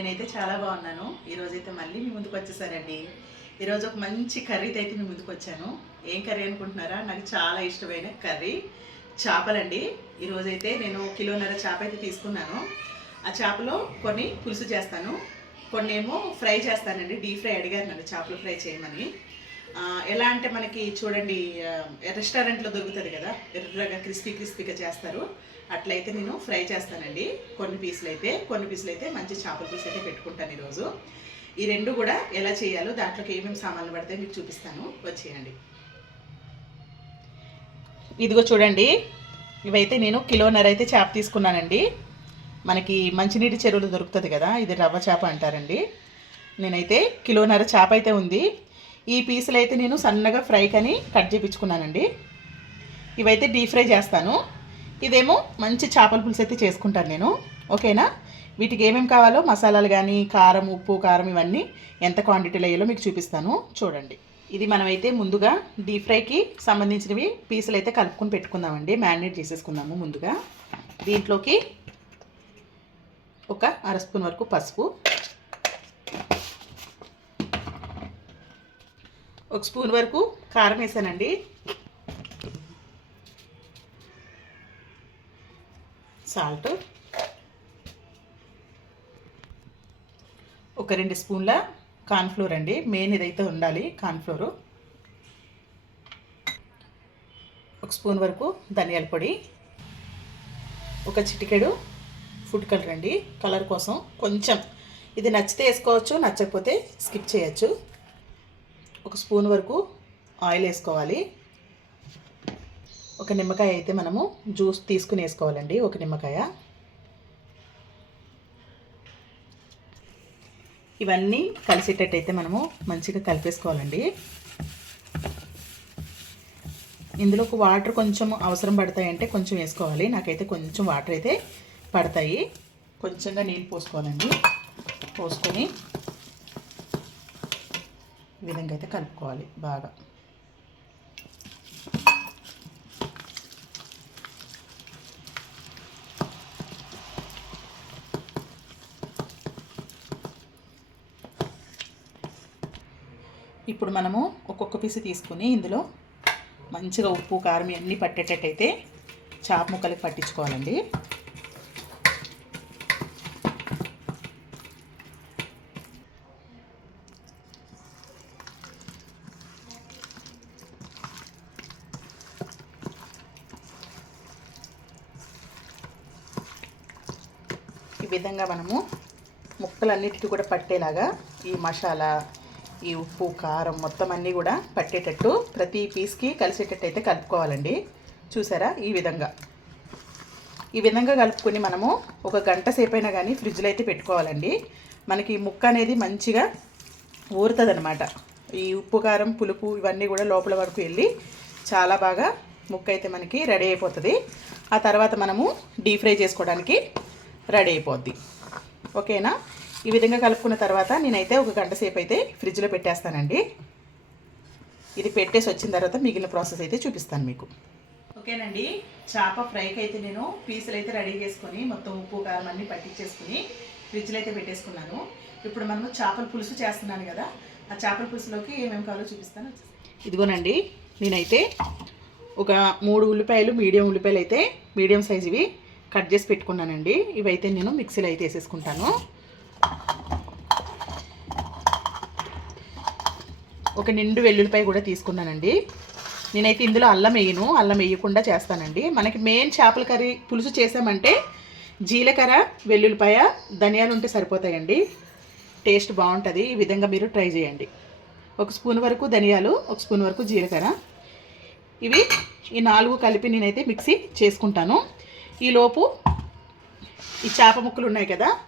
నేనైతే చాలా బాగున్నాను. ఈరోజు అయితే మళ్ళీ మీ ముందుకు వచ్చేసారండి ఈరోజు ఒక మంచి కర్రీతో అయితే మీ ముందుకు వచ్చాను. ఏం కర్రీ అనుకుంటున్నారా? నాకు చాలా ఇష్టమైన కర్రీ చేపలండి. ఈరోజైతే నేను కిలోన్నర చేప అయితే తీసుకున్నాను. ఆ చేపలో కొన్ని పులుసు చేస్తాను. కొన్ని ఏమో ఫ్రై చేస్తానండి. డీప్ ఫ్రై అడిగారు నన్ను చేపలు ఫ్రై చేయమని. ఎలా అంటే మనకి చూడండి రెస్టారెంట్లో దొరుకుతుంది కదా? ఎర్రగా క్రిస్పీ క్రిస్పీగా చేస్తారు. అట్లయితే నేను ఫ్రై చేస్తానండి. కొన్ని పీసులు అయితే కొన్ని పీసులు అయితే మంచి చేపల పీస్ అయితే పెట్టుకుంటాను ఈరోజు. ఈ రెండు కూడా ఎలా చేయాలో దాంట్లోకి ఏమేమి సామాన్లు పడితే మీకు చూపిస్తాను. వచ్చేయండి. ఇదిగో చూడండి. ఇవైతే నేను కిలోన్నర అయితే చేప తీసుకున్నానండి. మనకి మంచినీటి చెరువులు దొరుకుతుంది కదా ఇది రవ్వ చేప అంటారండి. నేనైతే కిలోన్నర చేప అయితే ఉంది. ఈ పీసులు అయితే నేను సన్నగా ఫ్రై కని కట్ చేయించుకున్నానండి ఇవైతే డీప్ ఫ్రై చేస్తాను. ఇదేమో మంచి చేపల పులుసు అయితే చేసుకుంటాను నేను. ఓకేనా? వీటికి ఏమేమి కావాలో మసాలాలు కానీ కారం ఉప్పు కారం ఇవన్నీ ఎంత క్వాంటిటీలో అయ్యాలో మీకు చూపిస్తాను. చూడండి. ఇది మనమైతే ముందుగా డీప్ ఫ్రైకి సంబంధించినవి పీసులు అయితే కలుపుకొని పెట్టుకుందామండి. మ్యారినేట్ చేసేసుకుందాము ముందుగా. దీంట్లోకి ఒక అర స్పూన్ వరకు పసుపు ఒక స్పూన్ వరకు కారం వేసానండి. సాల్ట్ ఒక రెండు స్పూన్ల కార్న్ఫ్లోర్ అండి. మెయిన్ ఇదైతే ఉండాలి కార్న్ఫ్లోరు. ఒక స్పూన్ వరకు ధనియాల పొడి. ఒక చిటికెడు ఫుడ్ కలర్ అండి. కలర్ కోసం కొంచెం ఇది నచ్చితే వేసుకోవచ్చు నచ్చకపోతే స్కిప్ చేయొచ్చు. ఒక స్పూన్ వరకు ఆయిల్ వేసుకోవాలి. ఒక నిమ్మకాయ అయితే మనము జ్యూస్ తీసుకుని వేసుకోవాలండి ఒక నిమ్మకాయ. ఇవన్నీ కలిసేటట్టయితే మనము మంచిగా కలిపేసుకోవాలండి. ఇందులోకి వాటర్ కొంచెం అవసరం పడతాయంటే కొంచెం వేసుకోవాలి. నాకైతే కొంచెం వాటర్ అయితే పడతాయి. కొంచెంగా నీళ్ళు పోసుకోవాలండి. పోసుకొని ఈ విధంగా అయితే కలుపుకోవాలి బాగా. ఇప్పుడు మనము ఒక్కొక్క పీసు తీసుకుని ఇందులో మంచిగా ఉప్పు కారం ఇవన్నీ పట్టేటట్టయితే చాప ముక్కలకి పట్టించుకోవాలండి. ఈ విధంగా మనము ముక్కలన్నిటికీ కూడా పట్టేలాగా ఈ మసాలా ఈ ఉప్పు కారం మొత్తం అన్నీ కూడా పట్టేటట్టు ప్రతి పీస్కి కలిసేటట్టు అయితే కలుపుకోవాలండి. చూసారా? ఈ విధంగా. ఈ విధంగా కలుపుకొని మనము ఒక గంట సేపు అయినా కానీ ఫ్రిడ్జ్లో అయితే పెట్టుకోవాలండి. మనకి ముక్క అనేది మంచిగా ఊరుతుందనమాట ఈ ఉప్పు కారం పులుపు ఇవన్నీ కూడా లోపల వరకు వెళ్ళి చాలా బాగా ముక్క అయితే మనకి రెడీ అయిపోతుంది. ఆ తర్వాత మనము డీప్ ఫ్రై చేసుకోవడానికి రెడీ అయిపోద్ది. ఓకేనా? ఈ విధంగా కలుపుకున్న తర్వాత నేనైతే ఒక గంట సేపు అయితే ఫ్రిడ్జ్లో పెట్టేస్తానండి. ఇది పెట్టేసి వచ్చిన తర్వాత మిగిలిన ప్రాసెస్ అయితే చూపిస్తాను మీకు. ఓకేనండి. చేప ఫ్రైకి అయితే నేను పీసులు అయితే రెడీ చేసుకొని మొత్తం ఉప్పు కారం అన్నీ పట్టించేసుకుని ఫ్రిడ్జ్లో అయితే పెట్టేసుకున్నాను. ఇప్పుడు మనము చేపల పులుసు చేస్తున్నాను కదా ఆ చేపల పులుసులోకి ఏమేమి కావాలో చూపిస్తాను. ఇదిగోనండి నేనైతే ఒక మూడు ఉల్లిపాయలు మీడియం ఉల్లిపాయలు అయితే మీడియం సైజువి కట్ చేసి పెట్టుకున్నానండి. ఇవైతే నేను మిక్సీలో అయితే వేసేసుకుంటాను. ఒక నిండు వెల్లుల్లిపాయ కూడా తీసుకున్నానండి. నేనైతే ఇందులో అల్లం వేయను. అల్లం వేయకుండా చేస్తానండి. మనకి మెయిన్ చేపల కర్రీ పులుసు చేసామంటే జీలకర్ర వెల్లుల్లిపాయ ధనియాలు ఉంటే సరిపోతాయండి. టేస్ట్ బాగుంటుంది. ఈ విధంగా మీరు ట్రై చేయండి. ఒక స్పూన్ వరకు ధనియాలు ఒక స్పూన్ వరకు జీలకర్ర. ఇవి ఈ నాలుగు కలిపి నేనైతే మిక్సీ చేసుకుంటాను. ఈలోపు ఈ చేప ముక్కలు ఉన్నాయి కదా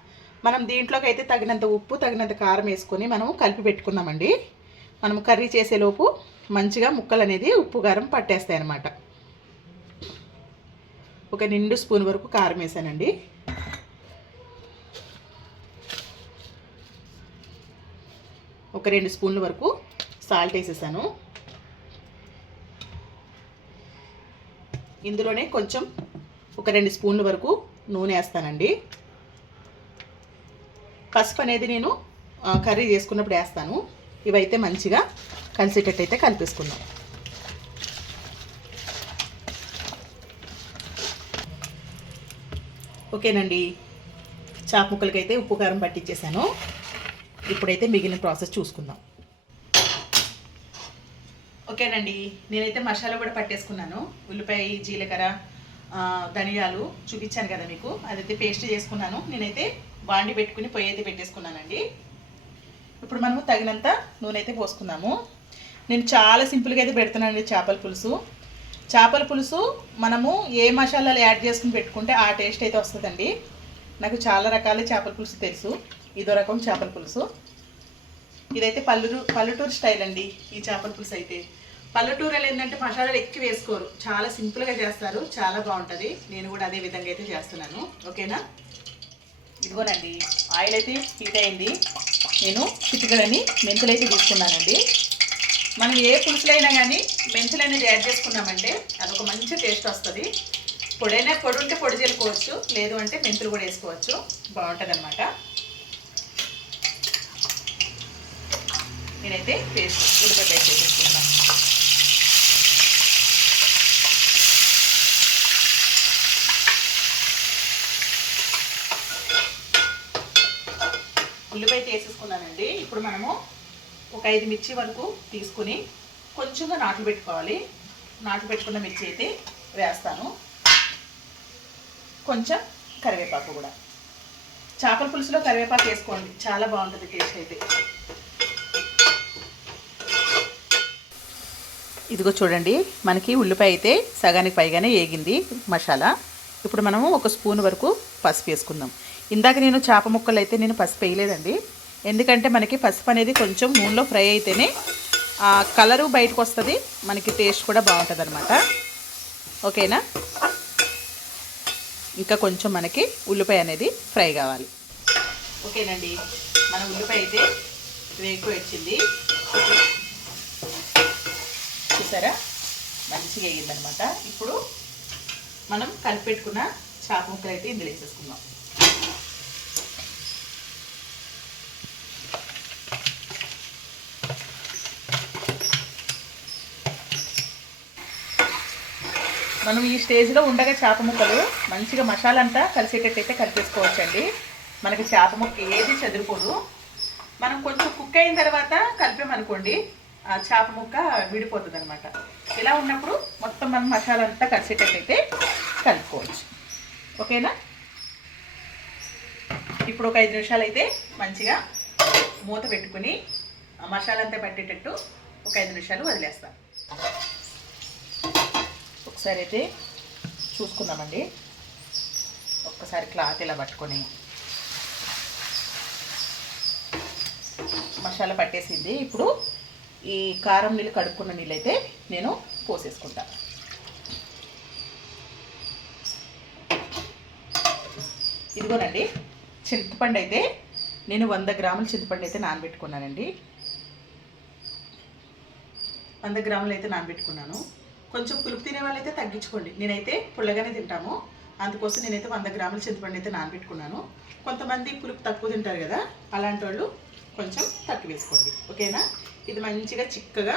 మనం దీంట్లోకి అయితే తగినంత ఉప్పు తగినంత కారం వేసుకొని మనం కలిపి పెట్టుకుందామండి. మనం కర్రీ చేసేలోపు మంచిగా ముక్కలు అనేది ఉప్పు కారం పట్టేస్తాయి అన్నమాట ఒక నిండు స్పూన్ వరకు కారం వేసానండి. ఒక రెండు స్పూన్ల వరకు సాల్ట్ వేసేసాను. ఇందులోనే కొంచెం ఒక రెండు స్పూన్ల వరకు నూనె వేస్తానండి. పసుపు అనేది నేను కర్రీ చేసుకున్నప్పుడు వేస్తాను. ఇవైతే మంచిగా కలిసేటట్టు అయితే కలిపేసుకుందాం. ఓకేనండి. చాప ముక్కలకైతే ఉప్పు కారం పట్టించేసాను ఇప్పుడైతే మిగిలిన ప్రాసెస్ చూసుకుందాం. ఓకేనండి. నేనైతే మసాలా కూడా పట్టేసుకున్నాను. ఉల్లిపాయ జీలకర్ర ధనియాలు చూపించాను కదా మీకు. అదైతే పేస్ట్ చేసుకున్నాను. నేనైతే బాండి పెట్టుకుని పొయ్యి అయితే పెట్టేసుకున్నానండి. ఇప్పుడు మనము తగినంత నూనె అయితే పోసుకుందాము. నేను చాలా సింపుల్గా అయితే పెడుతున్నానండి చేపల పులుసు. చేపల పులుసు మనము ఏ మసాలాలు యాడ్ చేసుకుని పెట్టుకుంటే ఆ టేస్ట్ అయితే వస్తుందండి. నాకు చాలా రకాల చేపల పులుసు తెలుసు. ఇదో రకం చేపల పులుసు. ఇదైతే పల్లూరు పల్లెటూరు స్టైల్ అండి ఈ చేపల పులుసు అయితే. పల్లెటూరులో ఏంటంటే మసాలాలు ఎక్కువ వేసుకోరు. చాలా సింపుల్గా చేస్తారు. చాలా బాగుంటుంది. నేను కూడా అదే విధంగా అయితే చేస్తున్నాను. ఓకేనా? ఇదిగోనండి ఆయిల్ అయితే హీట్ అయింది. నేను చిటికడని మెంతులు అయితే తీసుకున్నానండి. మనం ఏ పులుసులైనా కానీ మెంతులు అనేది యాడ్ చేసుకున్నామంటే అదొక మంచి టేస్ట్ వస్తుంది. పొడైనా పొడి ఉంటే పొడి చేసుకోవచ్చు లేదు అంటే మెంతులు కూడా వేసుకోవచ్చు. బాగుంటుంది అనమాట నేనైతే పేస్ట్ ఉల్లిపాయ పేస్ట్ ఉల్లిపాయ వేసేసుకున్నానండి ఇప్పుడు మనము ఒక ఐదు మిర్చి వరకు తీసుకుని కొంచెంగా నాట్లు పెట్టుకోవాలి. నాట్లు పెట్టుకున్న మిర్చి అయితే వేస్తాను. కొంచెం కరివేపాకు కూడా. చేపల పులుసులో కరివేపాకు వేసుకోండి. చాలా బాగుంటుంది టేస్ట్ అయితే. ఇదిగో చూడండి మనకి ఉల్లిపాయ అయితే సగానికి పైగానే వేగింది మసాలా. ఇప్పుడు మనము ఒక స్పూన్ వరకు పసుపు వేసుకుందాం. ఇందాక నేను చేప ముక్కలు అయితే నేను పసుపు వేయలేదండి. ఎందుకంటే మనకి పసుపు అనేది కొంచెం నూనెలో ఫ్రై అయితేనే ఆ కలరు బయటకు వస్తుంది మనకి టేస్ట్ కూడా బాగుంటుంది అనమాట ఓకేనా? ఇంకా కొంచెం మనకి ఉల్లిపాయ అనేది ఫ్రై కావాలి. ఓకేనండి. మన ఉల్లిపాయ అయితే వేకు వచ్చింది. చూసారా? మంచిగా అయ్యిందనమాట ఇప్పుడు మనం కలిపెట్టుకున్న చేప ముక్కలు అయితే ఇందులో వేసేసుకుందాం. మనం ఈ స్టేజ్లో ఉండగా చేప ముక్కలు మంచిగా మసాలా అంతా కలిసేటట్టయితే కలిపేసుకోవచ్చండి మనకి చేప ముక్క ఏది చెదిరిపోదు. మనం కొంచెం కుక్ అయిన తర్వాత కలిపామనుకోండి చేప ముక్క విడిపోతుంది అనమాట ఇలా ఉన్నప్పుడు మొత్తం మనం మసాలా అంతా కలిసేటట్టయితే కలుపుకోవచ్చు. ఓకేనా? ఇప్పుడు ఒక ఐదు నిమిషాలు అయితే మంచిగా మూత పెట్టుకుని ఆ మసాలా అంతా పట్టేటట్టు ఒక ఐదు నిమిషాలు వదిలేస్తాం. ఒకసారి అయితే చూసుకుందామండి. ఒక్కసారి క్లాత్ ఇలా పట్టుకొని. మసాలా పట్టేసింది. ఇప్పుడు ఈ కారం నీళ్ళు కడుక్కున్న నీళ్ళు అయితే నేను పోసేసుకుంటా. ఇదిగోనండి చింతపండు అయితే నేను వంద గ్రాముల చింతపండు అయితే నానబెట్టుకున్నానండి. వంద గ్రాములు అయితే నానబెట్టుకున్నాను. కొంచెం పులుపు తినే వాళ్ళైతే తగ్గించుకోండి. నేనైతే పుల్లగానే తింటాము. అందుకోసం నేనైతే వంద గ్రాముల చింతపండు అయితే నానబెట్టుకున్నాను. కొంతమంది పులుపు తక్కువ తింటారు కదా అలాంటి వాళ్ళు కొంచెం తక్కువ వేసుకోండి. ఓకేనా? ఇది మంచిగా చిక్కగా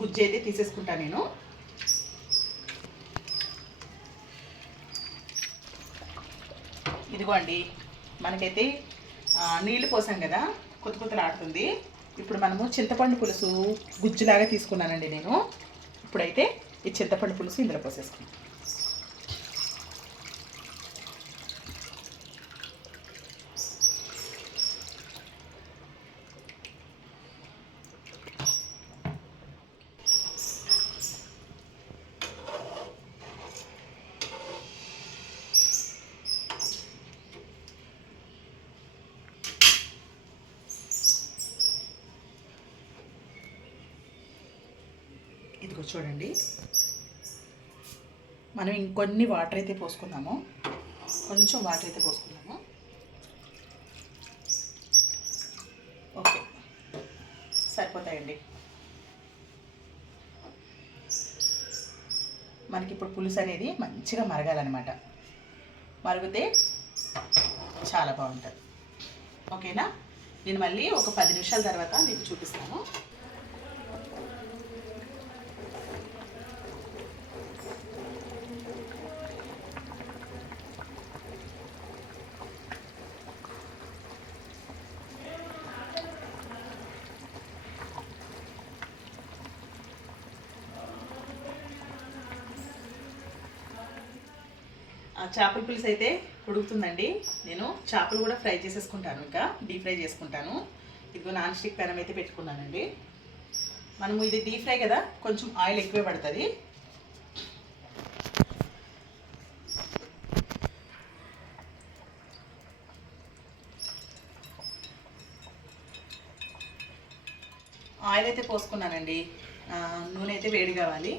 గుజ్జు అయితే తీసేసుకుంటాను నేను. ఇదిగో అండి మనకైతే నీళ్ళు పోసాం కదా కొత్త కొత్తలాడుతుంది ఇప్పుడు మనము చింతపండు పులుసు గుజ్జులాగా తీసుకున్నానండి నేను. ఇప్పుడైతే ఈ చింతపండు పులుసు ఇందులో పోసేసుకున్నాం ఇదిగో చూడండి కొన్ని ఇంకొన్ని వాటర్ అయితే పోసుకుందాము. కొంచెం వాటర్ అయితే పోసుకున్నాము ఓకే. సరిపోతాయండి. మనకి ఇప్పుడు పులుసు అనేది మంచిగా మరగాలన్నమాట. మరిగితే చాలా బాగుంటుంది. ఓకేనా? నేను మళ్ళీ ఒక పది నిమిషాల తర్వాత మీకు చూపిస్తాను. చేపల పులుసు అయితే ఉడుకుతుందండి. నేను చేపలు కూడా ఫ్రై చేసేసుకుంటాను ఇంకా డీప్ ఫ్రై చేసుకుంటాను. ఇదిగో నాన్ స్టిక్ పెనం అయితే పెట్టుకున్నానండి. మనము ఇది డీప్ ఫ్రై కదా కొంచెం ఆయిల్ ఎక్కువే పడుతుంది. ఆయిల్ అయితే పోసుకున్నానండి. నూనె అయితే వేడి కావాలి.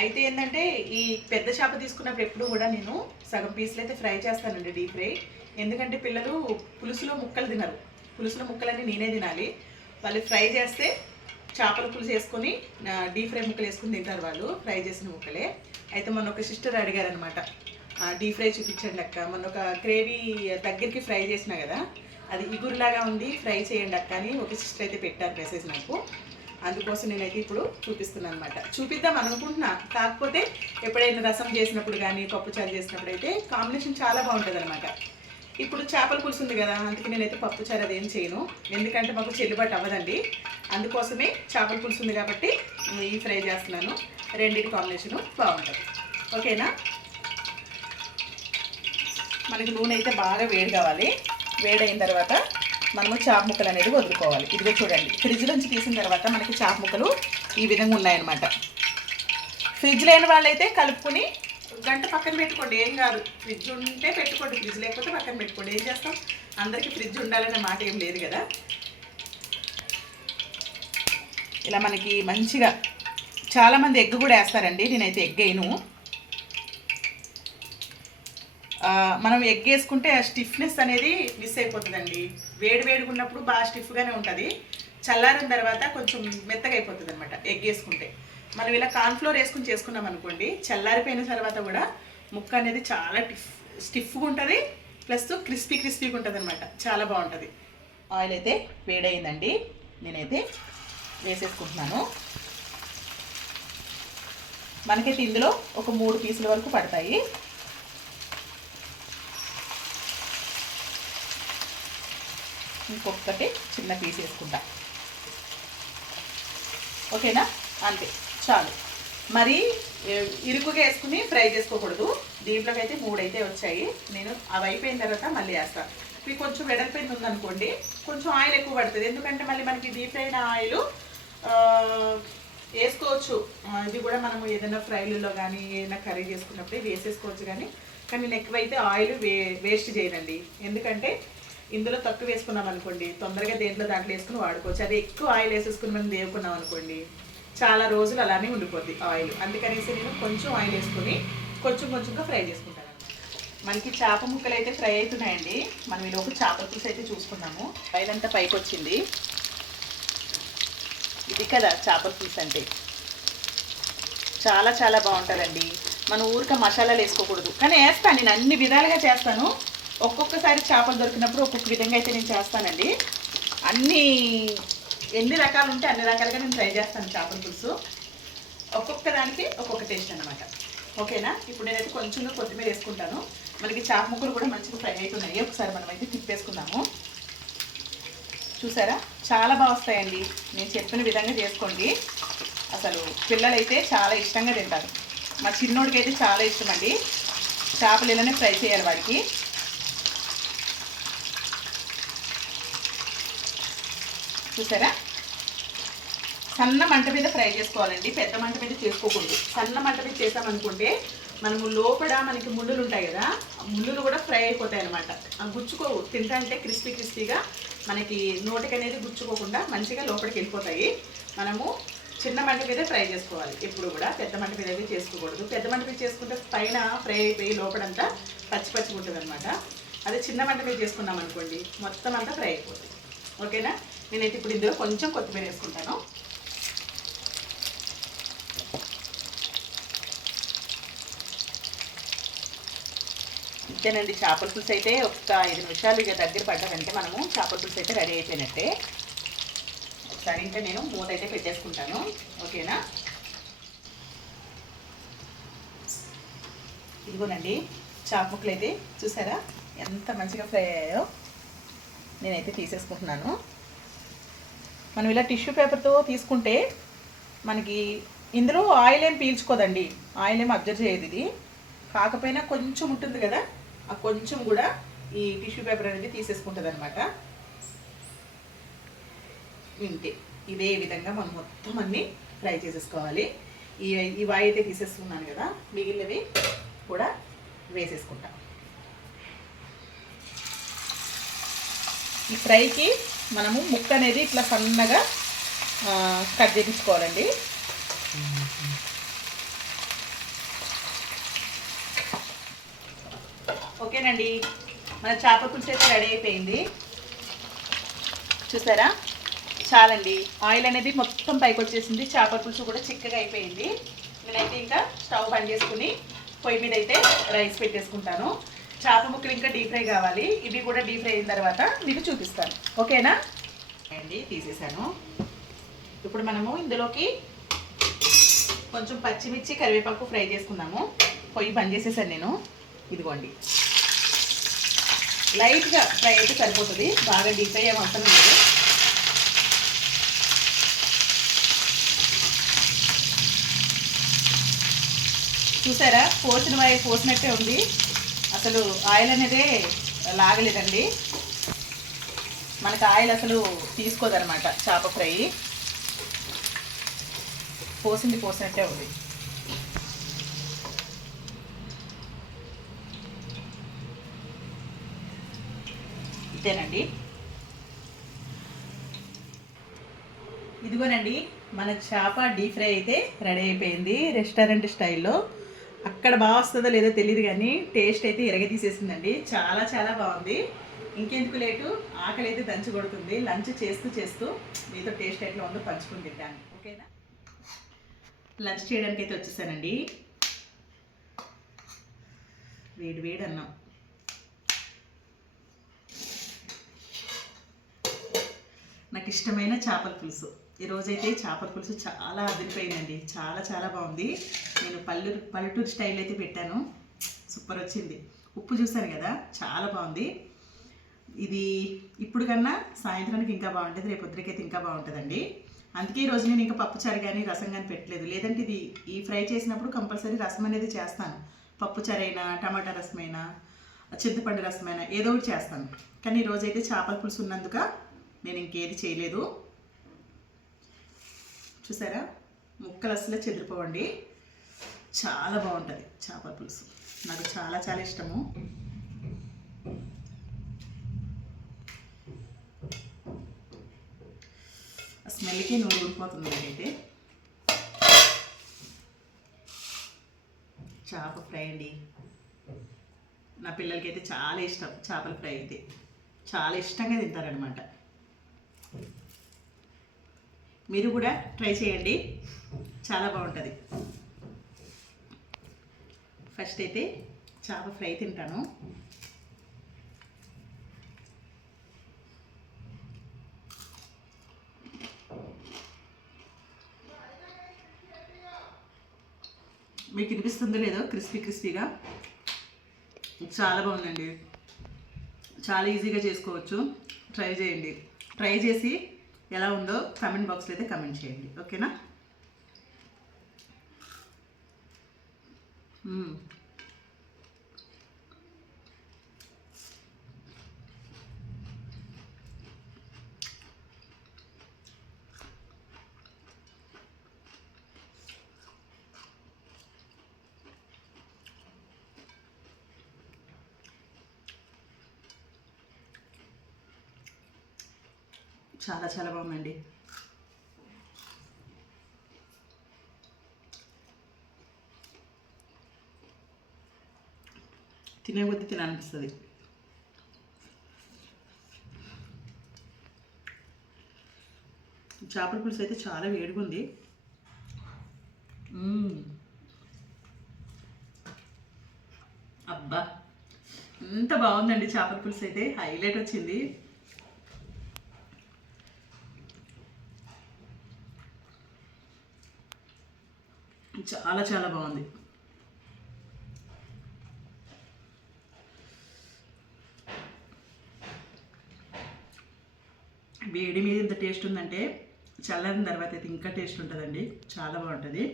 అయితే ఏంటంటే ఈ పెద్ద చేప తీసుకున్నప్పుడు ఎప్పుడు కూడా నేను సగం పీసులు అయితే ఫ్రై చేస్తానండి డీప్ ఫ్రై. ఎందుకంటే పిల్లలు పులుసులో ముక్కలు తినరు. పులుసులో ముక్కలన్నీ నేనే తినాలి. వాళ్ళు ఫ్రై చేస్తే చేపల పులుసు వేసుకొని డీప్ ఫ్రై ముక్కలు వేసుకొని తింటారు వాళ్ళు ఫ్రై చేసిన ముక్కలే. అయితే మొన్న ఒక సిస్టర్ అడిగారనమాట డీప్ ఫ్రై చూపించండి అక్క. మొన్న ఒక గ్రేవీ దగ్గరికి ఫ్రై చేసిన కదా అది ఇగురులాగా ఉంది ఫ్రై చేయండి అక్క అని ఒక సిస్టర్ అయితే పెట్టారు మెసేజ్ నాకు. అందుకోసం నేనైతే ఇప్పుడు చూపిస్తున్నాను అనమాట చూపిద్దాం అనుకుంటున్నా. కాకపోతే ఎప్పుడైనా రసం చేసినప్పుడు కానీ పప్పు చారు చేసినప్పుడు అయితే కాంబినేషన్ చాలా బాగుంటుంది అనమాట ఇప్పుడు చేపల పులుసు ఉంది కదా అందుకే నేనైతే పప్పు చారు అదేం చేయను. ఎందుకంటే మాకు చెల్లుబాటు అవ్వదండి. అందుకోసమే చేపల పులుసు ఉంది కాబట్టి ఈ ఫ్రై చేస్తున్నాను. రెండింటి కాంబినేషను బాగుంటుంది. ఓకేనా? మనకి నూనె అయితే బాగా వేడి కావాలి. వేడైన తర్వాత మనము చాప ముక్కలు అనేది వదులుకోవాలి. ఇదిగో చూడండి. ఫ్రిడ్జ్ నుంచి తీసిన తర్వాత మనకి చాప ముక్కలు ఈ విధంగా ఉన్నాయన్నమాట. ఫ్రిడ్జ్ లేని వాళ్ళైతే కలుపుకొని గంట పక్కన పెట్టుకోండి. ఏం కాదు. ఫ్రిడ్జ్ ఉంటే పెట్టుకోండి. ఫ్రిడ్జ్ లేకపోతే పక్కన పెట్టుకోండి. ఏం చేస్తాం? అందరికీ ఫ్రిడ్జ్ ఉండాలనే మాట ఏం లేదు కదా. ఇలా మనకి మంచిగా చాలామంది ఎగ్ కూడా వేస్తారండి. నేనైతే ఎగ్ వేయను. మనం ఎగ్ వేసుకుంటే ఆ స్టిఫ్నెస్ అనేది మిస్ అయిపోతుందండి. వేడి వేడిగా ఉన్నప్పుడు బాగా స్టిఫ్గానే ఉంటుంది. చల్లారిన తర్వాత కొంచెం మెత్తగా అయిపోతుంది అనమాట ఎగ్ వేసుకుంటే. మనం ఇలా కార్న్ఫ్లోర్ వేసుకుని చేసుకున్నాం అనుకోండి చల్లారిపోయిన తర్వాత కూడా ముక్క అనేది చాలా టిఫ్ స్టిఫ్గా ఉంటుంది ప్లస్ క్రిస్పీ క్రిస్పీగా ఉంటుంది అనమాట చాలా బాగుంటుంది. ఆయిల్ అయితే వేడైందండి నేనైతే వేసేసుకుంటున్నాను. మనకైతే ఇందులో ఒక మూడు పీసుల వరకు పడతాయి. ఇంకొకటి చిన్న పీస్ వేసుకుంటా. ఓకేనా? అంతే. చాలు. మరి ఇరుకుగా వేసుకుని ఫ్రై చేసుకోకూడదు. దీంట్లోకి అయితే మూడు అయితే వచ్చాయి. నేను అవి అయిపోయిన తర్వాత మళ్ళీ వేస్తాను మీకు కొంచెం వెడల్పోయింది ఉందనుకోండి కొంచెం ఆయిల్ ఎక్కువ పడుతుంది. ఎందుకంటే మళ్ళీ మనకి డీప్ అయిన ఆయిల్ వేసుకోవచ్చు. ఇది కూడా మనము ఏదైనా ఫ్రైలలో కానీ ఏదైనా కర్రీ చేసుకున్నప్పుడు వేసేసుకోవచ్చు కానీ కానీ నేను ఎక్కువైతే ఆయిల్ వే వేస్ట్ చేయనండి. ఎందుకంటే ఇందులో తక్కువ వేసుకున్నాం అనుకోండి తొందరగా దేంట్లో దాంట్లో వేసుకుని వాడుకోవచ్చు. అదే ఎక్కువ ఆయిల్ వేసేసుకుని మనం దేవుకున్నాం అనుకోండి చాలా రోజులు అలానే ఉండిపోద్ది ఆయిల్. అందుకనేసి నేను కొంచెం ఆయిల్ వేసుకుని కొంచెం కొంచెంగా ఫ్రై చేసుకుంటాను. మనకి చేప ముక్కలు అయితే ఫ్రై అవుతున్నాయండి. మనం ఈలోపు చేపల పులుసు అయితే చూసుకున్నాము ఆయిల్ అంతా పైకి వచ్చింది. ఇది కదా చేపల పులుసు అంటే. చాలా చాలా బాగుంటుందండి. మన ఊరిక మసాలాలు వేసుకోకూడదు. కానీ వేస్తాను నేను అన్ని విధాలుగా చేస్తాను. ఒక్కొక్కసారి చేపలు దొరికినప్పుడు ఒక్కొక్క విధంగా అయితే నేను చేస్తానండి. అన్ని ఎన్ని రకాలు ఉంటే అన్ని రకాలుగా నేను ట్రై చేస్తాను చేపల పులుసు. ఒక్కొక్క దానికి ఒక్కొక్క టేస్ట్ అనమాట ఓకేనా? ఇప్పుడు నేనైతే కొంచెం కొత్తిమీర వేసుకుంటాను. మనకి చేప ముక్కలు కూడా మంచిగా ఫ్రై అవుతున్నాయి. ఒకసారి మనం అయితే తిప్పేసుకుందాము. చూసారా? చాలా బాగా వస్తాయండి. నేను చెప్పిన విధంగా చేసుకోండి. అసలు పిల్లలైతే చాలా ఇష్టంగా తింటారు. మా చిన్నోడికి అయితే చాలా ఇష్టం అండి. చేపలు ఇలానే ఫ్రై చేయాలి వాడికి. చూసారా? సన్న మంట మీద ఫ్రై చేసుకోవాలండి. పెద్ద మంట మీద చేసుకోకూడదు. సన్న మంట మీద చేసామనుకుంటే మనము లోపల మనకి ముళ్ళులు ఉంటాయి కదా ముళ్ళులు కూడా ఫ్రై అయిపోతాయి అనమాట గుచ్చుకోవు తింటంటే క్రిస్పీ క్రిస్పీగా మనకి నోటికి అనేది గుచ్చుకోకుండా మంచిగా లోపలికి వెళ్ళిపోతాయి. మనము చిన్న మంట మీద ఫ్రై చేసుకోవాలి. ఎప్పుడు కూడా పెద్ద మంట మీద అయితే చేసుకోకూడదు. పెద్ద మంట మీద చేసుకుంటే పైన ఫ్రై అయిపోయి లోపలంతా పచ్చి పచ్చిగా ఉంటుంది అనమాట అదే చిన్న మంట మీద చేసుకున్నాం అనుకోండి మొత్తం అంతా ఫ్రై అయిపోతుంది. ఓకేనా? నేనైతే ఇప్పుడు ఇందులో కొంచెం కొత్తిమీర వేసుకుంటాను. ఇంతేనండి చేపల పులుసు అయితే ఒక ఐదు నిమిషాలు ఇక దగ్గర పడ్డారంటే మనము చేపల పులుసు అయితే రెడీ అయిపోయినట్టే. ఒకసారి ఇంకా నేను మూత అయితే పెట్టేసుకుంటాను. ఓకేనా? ఇదిగోనండి చేప ముక్కలు అయితే చూసారా? ఎంత మంచిగా ఫ్రై అయ్యాయో నేనైతే తీసేసుకుంటున్నాను. మనం ఇలా టిష్యూ పేపర్తో తీసుకుంటే మనకి ఇందులో ఆయిల్ ఏం పీల్చుకోదండి. ఆయిల్ ఏం అబ్జర్వ్ చేయదు ఇది. కాకపోయినా కొంచెం ఉంటుంది కదా ఆ కొంచెం కూడా ఈ టిష్యూ పేపర్ అనేది తీసేసుకుంటుంది అనమాట ఇంతే. ఇదే విధంగా మనం మొత్తం అన్నీ ఫ్రై చేసేసుకోవాలి. ఈ ఈ అయితే తీసేసుకున్నాను కదా మిగిలినవి కూడా వేసేసుకుంటాం. ఈ ఫ్రైకి మనము ముక్క అనేది ఇట్లా సన్నగా కట్ చేయించుకోవాలండి ఓకేనండి. మన చేప పులుసు అయితే రెడీ అయిపోయింది. చూసారా? చాలండి. ఆయిల్ అనేది మొత్తం పైకి వచ్చేసింది. చేప పులుసు కూడా చిక్కగా అయిపోయింది. నేనైతే ఇంకా స్టవ్ బంద్ చేసుకుని పొయ్యి మీద అయితే రైస్ పెట్టేసుకుంటాను. చేప ముక్కలు ఇంకా డీప్ ఫ్రై కావాలి. ఇవి కూడా డీప్ ఫ్రై అయిన తర్వాత మీకు చూపిస్తాను. ఓకేనా? అండి తీసేసాను. ఇప్పుడు మనము ఇందులోకి కొంచెం పచ్చిమిర్చి కరివేపాకు ఫ్రై చేసుకుందాము. పొయ్యి బంద్ చేసేసాను నేను. ఇదిగోండి. లైట్గా ఫ్రై అయితే సరిపోతుంది. బాగా డీప్ ఫ్రై ఏం అవసరం లేదు. చూసారా? పోసిన వాయి పోసినట్టే ఉంది. అసలు ఆయిల్ అనేదే లాగలేదండి. మనకు ఆయిల్ అసలు తీసుకోదనమాట చేప ఫ్రై. పోసింది పోసినట్టే ఉంది. ఇదేనండి. ఇదిగోనండి మన చేప డీప్ ఫ్రై అయితే రెడీ అయిపోయింది రెస్టారెంట్ స్టైల్లో. అక్కడ బాగా వస్తుందో లేదో తెలియదు కానీ టేస్ట్ అయితే ఇరగ తీసేసిందండి చాలా చాలా బాగుంది. ఇంకెందుకు లేటు? ఆకలి అయితే దంచి కొడుతుంది. లంచ్ చేస్తూ చేస్తూ మీతో టేస్ట్ ఎట్లా ఉందో పంచుకుని తింటాను. ఓకేనా? లంచ్ చేయడానికి అయితే వచ్చేసానండి. వేడి వేడి అన్నాం. నాకు ఇష్టమైన చేపల పులుసు. ఈరోజైతే చేపల పులుసు చాలా అదిరిపోయిందండి. చాలా చాలా బాగుంది. నేను పల్లెటూరు పల్లెటూరు స్టైల్ అయితే పెట్టాను. సూపర్ వచ్చింది. ఉప్పు చూసాను కదా చాలా బాగుంది. ఇది ఇప్పుడు కన్నా సాయంత్రానికి ఇంకా బాగుంటుంది రేపు ఉద్దరికైతే ఇంకా బాగుంటుందండి. అందుకే ఈరోజు నేను ఇంకా పప్పుచారు కానీ రసం కానీ పెట్టలేదు. లేదంటే ఇది ఈ ఫ్రై చేసినప్పుడు కంపల్సరీ రసం అనేది చేస్తాను. పప్పుచారు అయినా టమాటా రసమైనా చింతపండు రసమైనా ఏదో ఒకటి చేస్తాను. కానీ ఈరోజైతే చేపల పులుసు ఉన్నందుక నేను ఇంకేది చేయలేదు. చూసారా? ముక్కలు అసలు చెదిరిపోవండి. చాలా బాగుంటుంది చేపల పులుసు. నాకు చాలా చాలా ఇష్టము. స్మెల్కి నూరు ఊడిపోతుంది అయితే చేప ఫ్రై అండి. నా పిల్లలకైతే చాలా ఇష్టం చేపల ఫ్రై అయితే. చాలా ఇష్టంగా తింటారనమాట మీరు కూడా ట్రై చేయండి. చాలా బాగుంటుంది. ఫస్ట్ అయితే చేప ఫ్రై తింటాను. మీకు వినిపిస్తుందో లేదో క్రిస్పీ క్రిస్పీగా. చాలా బాగుందండి. చాలా ఈజీగా చేసుకోవచ్చు. ట్రై చేయండి. ట్రై చేసి ఎలా ఉందో కమెంట్ బాక్స్లో అయితే కమెంట్ చేయండి. ఓకేనా hmm. చాలా చాలా బాగుందండి. తినే కొద్ది తినాలనిపిస్తుంది. చేపల పులుసు అయితే చాలా వేడిగా ఉంది. అబ్బా ఎంత బాగుందండి చేపల పులుసు అయితే. హైలైట్ వచ్చింది. చాలా చాలా బాగుంది. వేడి మీద ఇంత టేస్ట్ ఉందంటే చల్లని తర్వాత అయితే ఇంకా టేస్ట్ ఉంటుందండి. చాలా బాగుంటుంది.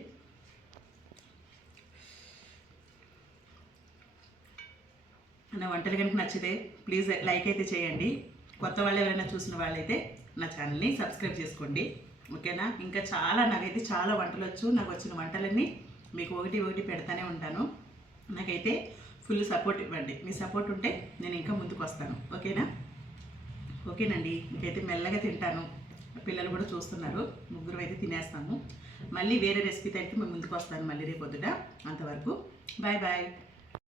నా వంటలు కనుక నచ్చితే ప్లీజ్ లైక్ అయితే చేయండి. కొత్త వాళ్ళు ఎవరైనా చూసిన వాళ్ళైతే నా ఛానల్ని సబ్స్క్రైబ్ చేసుకోండి. ఓకేనా? ఇంకా చాలా నాకైతే చాలా వంటలు వచ్చు. నాకు వచ్చిన వంటలన్నీ మీకు ఒకటి ఒకటి పెడతానే ఉంటాను. నాకైతే ఫుల్ సపోర్ట్ ఇవ్వండి. మీ సపోర్ట్ ఉంటే నేను ఇంకా ముందుకు వస్తాను. ఓకేనా? ఓకేనండి. ఇంకైతే మెల్లగా తింటాను. పిల్లలు కూడా చూస్తున్నారు. ముగ్గురు అయితే తినేస్తాము. మళ్ళీ వేరే రెసిపీతో అయితే మేము ముందుకు వస్తాను మళ్ళీ రేపు పొద్దుట అంతవరకు. Bye bye.